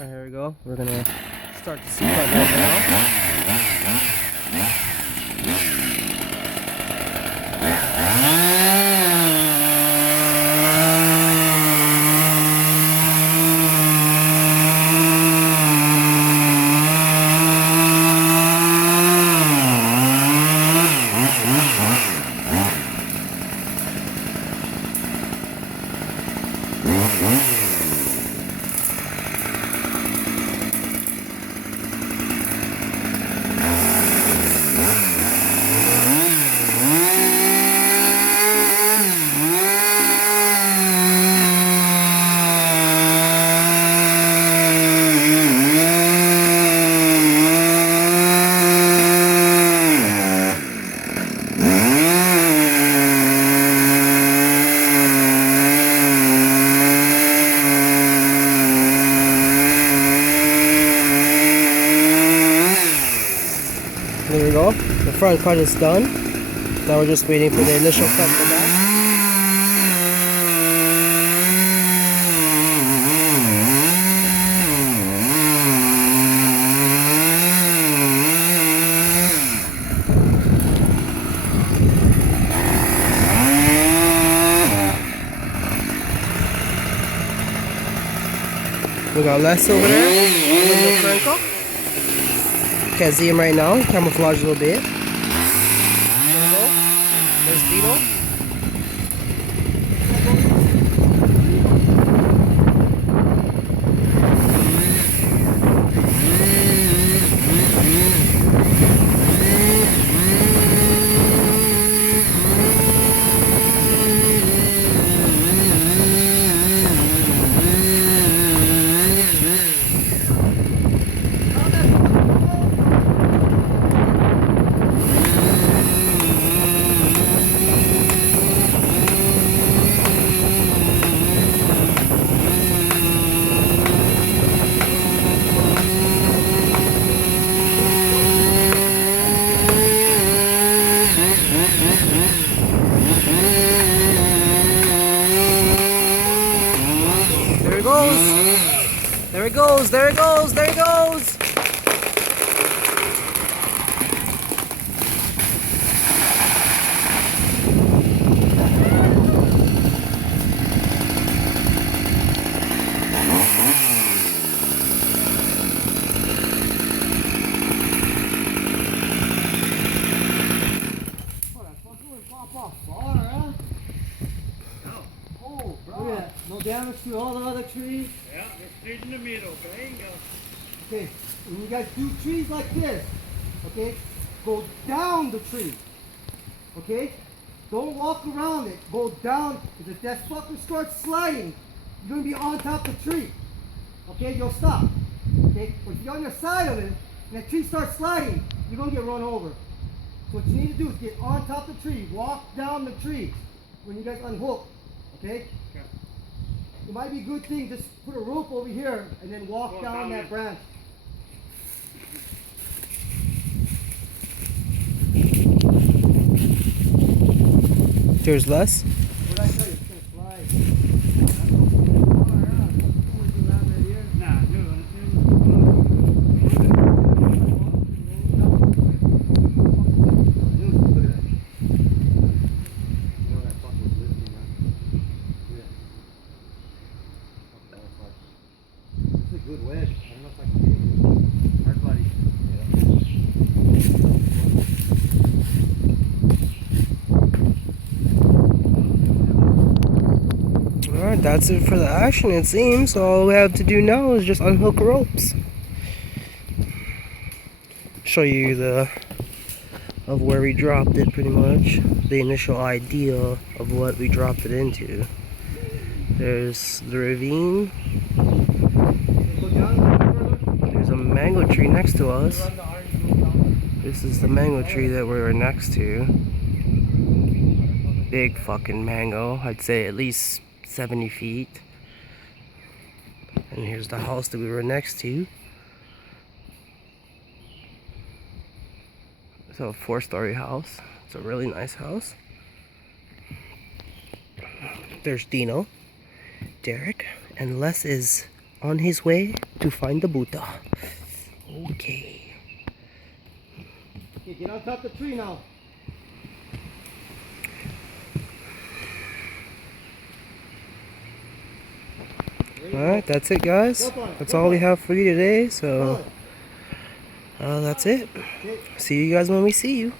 Alright, here we go. We're gonna start the seat button right now. There we go. The front cut is done. Now we're just waiting for the initial cut to go back. We got Les over there. Window crank up. Can't see him right now. Camouflage a little bit. There we go. There's Vito. There it goes, there it goes, there it goes! No damage to all the other trees? Yeah, there's trees in the middle, but I ain't got... Okay, when you guys do trees like this, okay, go down the tree, okay? Don't walk around it, go down, because if that fucker starts sliding, you're going to be on top of the tree, okay? You'll stop, okay? But if you're on your side of it, and that tree starts sliding, you're going to get run over. So what you need to do is get on top of the tree, walk down the tree when you guys unhook, okay? It might be a good thing, just put a rope over here and then walk down that branch. There's Les. What did I tell you? It's going to fly. Nah, good wedge. I don't know if I can get it. Hard body. Alright, that's it for the action, it seems. All we have to do now is just unhook ropes. Show you of where we dropped it, pretty much. The initial idea of what we dropped it into. There's the ravine. There's a mango tree next to us. This is the mango tree that we were next to. Big fucking mango. I'd say at least 70 feet. And here's the house that we were next to. It's a 4-story house. It's a really nice house. There's Dino, Derek, and Les is on his way to find the Buddha. Okay. Okay, get on top of the tree now. Alright, that's it, guys. That's all we have for you today. So, that's it. See you guys when we see you.